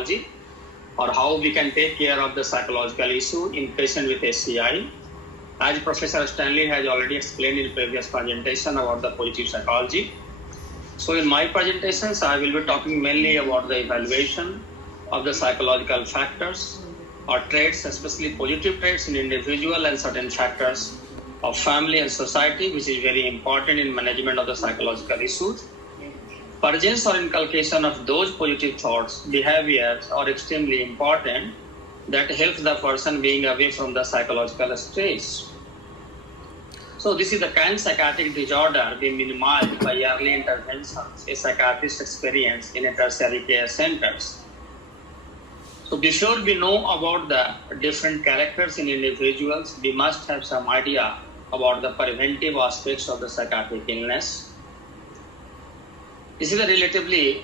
psychology, or how we can take care of the psychological issue in patient with SCI. As Professor Stanley has already explained in previous presentation about the positive psychology. So in my presentations, I will be talking mainly about the evaluation of the psychological factors or traits, especially positive traits in individual and certain factors of family and society, which is very important in management of the psychological issues. Purgence or inculcation of those positive thoughts, behaviors are extremely important that helps the person being away from the psychological stress. So this is the kind of psychiatric disorder being minimized by early interventions, a psychiatrist experience in a tertiary care centers. So before we know about the different characters in individuals, we must have some idea about the preventive aspects of the psychiatric illness. This is relatively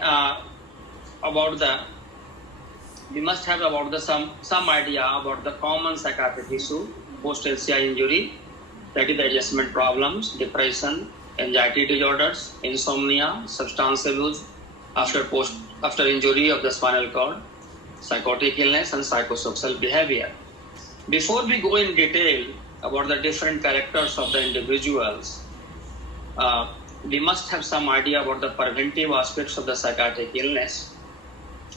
we must have about the some idea about the common psychiatric issue, post-SCI injury, that is the adjustment problems, depression, anxiety disorders, insomnia, substance abuse after injury of the spinal cord, psychotic illness, and psychosocial behavior. Before we go in detail about the different characters of the individuals, we must have some idea about the preventive aspects of the psychiatric illness.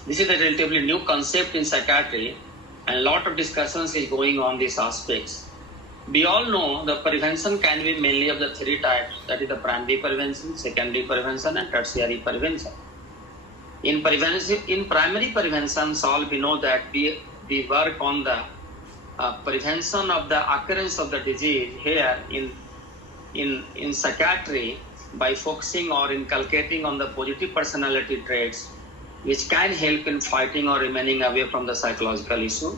This is a relatively new concept in psychiatry, and a lot of discussions is going on these aspects. We all know the prevention can be mainly of the three types, that is the primary prevention, secondary prevention, and tertiary prevention. In primary prevention, all we know that we work on the prevention of the occurrence of the disease here in psychiatry by focusing or inculcating on the positive personality traits which can help in fighting or remaining away from the psychological issue.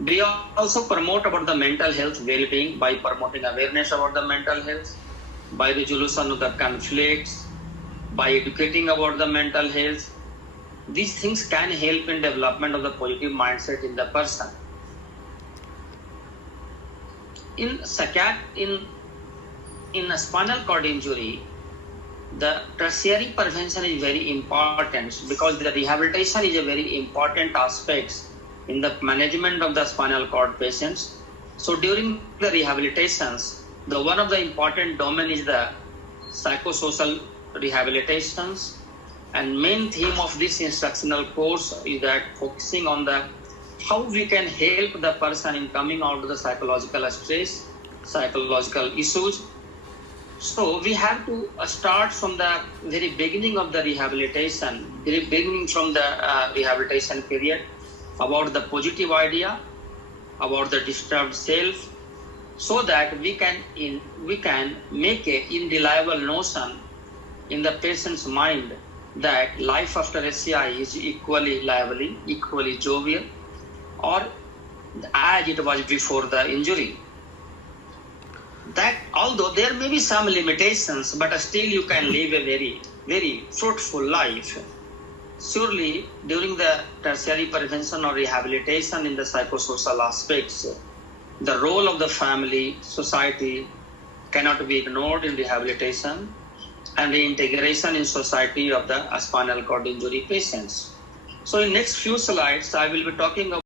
We also promote about the mental health well-being by promoting awareness about the mental health, by resolution of the conflicts, by educating about the mental health. These things can help in development of the positive mindset in the person. In a spinal cord injury, the tertiary prevention is very important because the rehabilitation is a very important aspect in the management of the spinal cord patients. So during the rehabilitations, one of the important domain is the psychosocial rehabilitations, and main theme of this instructional course is that focusing on the how we can help the person in coming out of the psychological stress, psychological issues. So we have to start from the very beginning of the rehabilitation, very beginning from the rehabilitation period, about the positive idea, about the disturbed self, so that we can make an indelible notion in the patient's mind that life after SCI is equally lively, equally jovial, or as it was before the injury. That although there may be some limitations, but still you can live a very, very fruitful life. Surely during the tertiary prevention or rehabilitation in the psychosocial aspects, the role of the family, society cannot be ignored in rehabilitation and the integration in society of the spinal cord injury patients. So in next few slides, I will be talking about